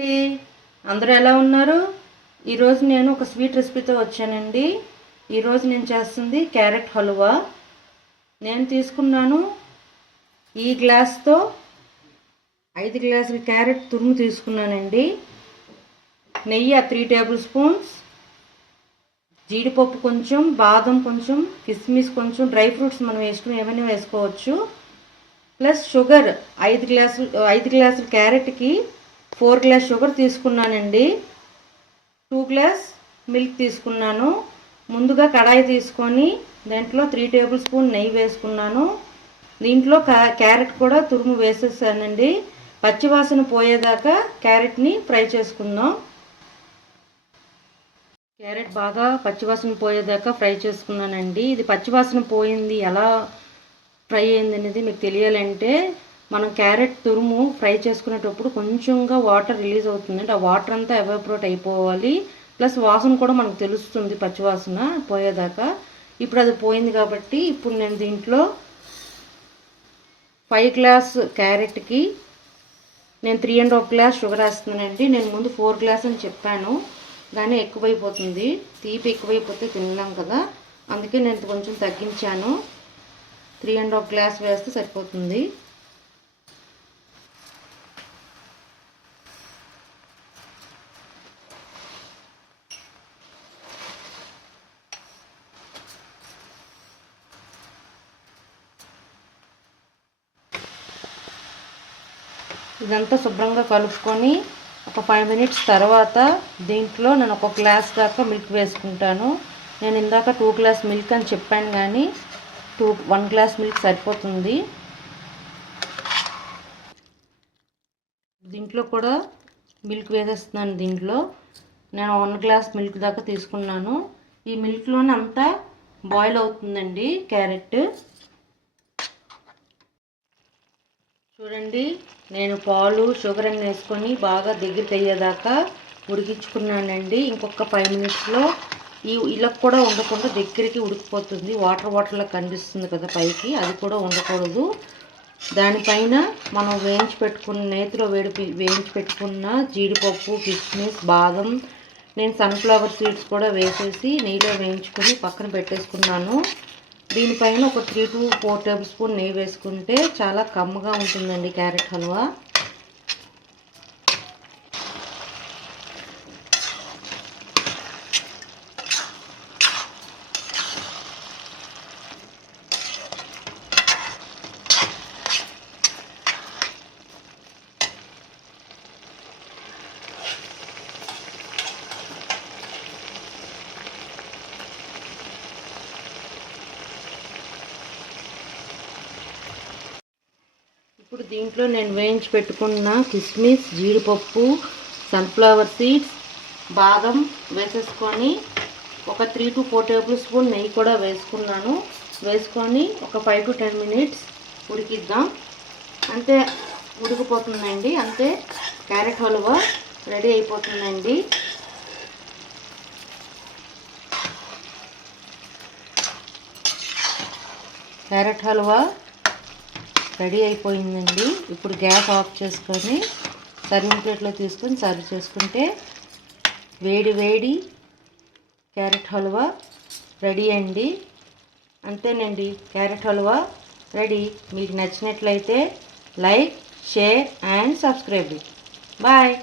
అండి, అందరూ ఎలా ఉన్నారు? ఈరోజు నేను ఒక స్వీట్ రెసిపీతో వచ్చానండి. ఈరోజు నేను చేస్తుంది క్యారెట్ హల్వా. నేను తీసుకున్నాను ఈ గ్లాస్తో 5 గ్లాసుల క్యారెట్ తురుము తీసుకున్నానండి. నెయ్యి 3 టేబుల్ స్పూన్స్, జీడిపప్పు కొంచెం, బాదం కొంచెం, కిస్మిస్ కొంచెం, డ్రై ఫ్రూట్స్ మనం ఏమైనా వేసుకోవచ్చు. ప్లస్ షుగర్ 5 గ్లాసుల క్యారెట్కి 4 గ్లాస్ షుగర్ తీసుకున్నానండి. 2 గ్లాస్ మిల్క్ తీసుకున్నాను. ముందుగా కడాయి తీసుకొని దాంట్లో 3 టేబుల్ స్పూన్ నెయ్యి వేసుకున్నాను. దీంట్లో క్యారెట్ కూడా తురుము వేసేసానండి. పచ్చివాసన పోయేదాకా క్యారెట్ని ఫ్రై చేసుకుందాం. క్యారెట్ బాగా పచ్చివాసన పోయేదాకా ఫ్రై చేసుకున్నానండి. ఇది పచ్చివాసన పోయింది, ఎలా ఫ్రై అయింది అనేది మీకు తెలియాలంటే మనం క్యారెట్ తురుము ఫ్రై చేసుకునేటప్పుడు కొంచెంగా వాటర్ రిలీజ్ అవుతుందండి. ఆ వాటర్ అంతా ఎవాపరేట్ అయిపోవాలి. ప్లస్ వాసన కూడా మనకు తెలుస్తుంది పచ్చివాసన పోయేదాకా. ఇప్పుడు అది పోయింది కాబట్టి ఇప్పుడు నేను దీంట్లో 5 గ్లాస్ క్యారెట్కి నేను 3.5 గ్లాస్ షుగర్ వేస్తున్నానండి. నేను ముందు 4 గ్లాస్ అని చెప్పాను, కానీ ఎక్కువైపోతుంది, తీపి ఎక్కువైపోతే తినలేం కదా, అందుకే నేను కొంచెం తగ్గించాను. 3.5 గ్లాస్ వేస్తే సరిపోతుంది. ఇదంతా శుభ్రంగా కలుపుకొని ఒక 5 మినిట్స్ తర్వాత దీంట్లో నేను 1 గ్లాస్ దాకా మిల్క్ వేసుకుంటాను. నేను ఇందాక 2 గ్లాస్ మిల్క్ అని చెప్పాను, కానీ 1 గ్లాస్ మిల్క్ సరిపోతుంది. దీంట్లో కూడా మిల్క్ వేసేస్తున్నాను. దీంట్లో నేను 1 గ్లాస్ మిల్క్ దాకా తీసుకున్నాను. ఈ మిల్క్లోనే అంతా బాయిల్ అవుతుందండి క్యారెట్. చూడండి, నేను పాలు షుగర్ అని వేసుకొని బాగా దగ్గరికి అయ్యేదాకా ఉడికించుకున్నానండి. ఇంకొక 5 మినిట్స్లో ఇలా కూడా ఉండకుండా దగ్గరికి ఉడికిపోతుంది. వాటర్లా కనిపిస్తుంది కదా పైకి, అది కూడా ఉండకూడదు. దానిపైన మనం నేతిలో వేయించి పెట్టుకున్న జీడిపప్పు, కిస్మిస్, బాదం, నేను సన్ఫ్లవర్ సీడ్స్ కూడా వేసేసి నెయ్యిలో వేయించుకొని పక్కన పెట్టేసుకున్నాను. దీనిపైన ఒక 3 to 4 టేబుల్ స్పూన్ నెయ్యి వేసుకుంటే చాలా కమ్మగా ఉంటుందండి క్యారెట్ హల్వా. ఇప్పుడు దీంట్లో నేను వేయించి పెట్టుకున్న కిస్మిస్, జీడిపప్పు, సన్ఫ్లవర్ సీడ్స్, బాదం వేసేసుకొని ఒక 3 to 4 టేబుల్ స్పూన్ నెయ్యి కూడా వేసుకున్నాను. వేసుకొని ఒక 5 to 10 మినిట్స్ ఉడికిద్దాం. అంతే, ఉడికిపోతుందండి. అంతే, క్యారెట్ హల్వా రెడీ అయిపోతుందండి. క్యారెట్ హల్వా రెడీ అయిపోయిందండి. ఇప్పుడు గ్యాస్ ఆఫ్ చేసుకొని సర్వింగ్ ప్లేట్లో తీసుకొని సర్వ్ చేసుకుంటే వేడి వేడి క్యారెట్ హల్వా రెడీ అండి. అంతేనండి, క్యారెట్ హల్వా రెడీ. మీకు నచ్చినట్లయితే like, share and subscribe. Bye.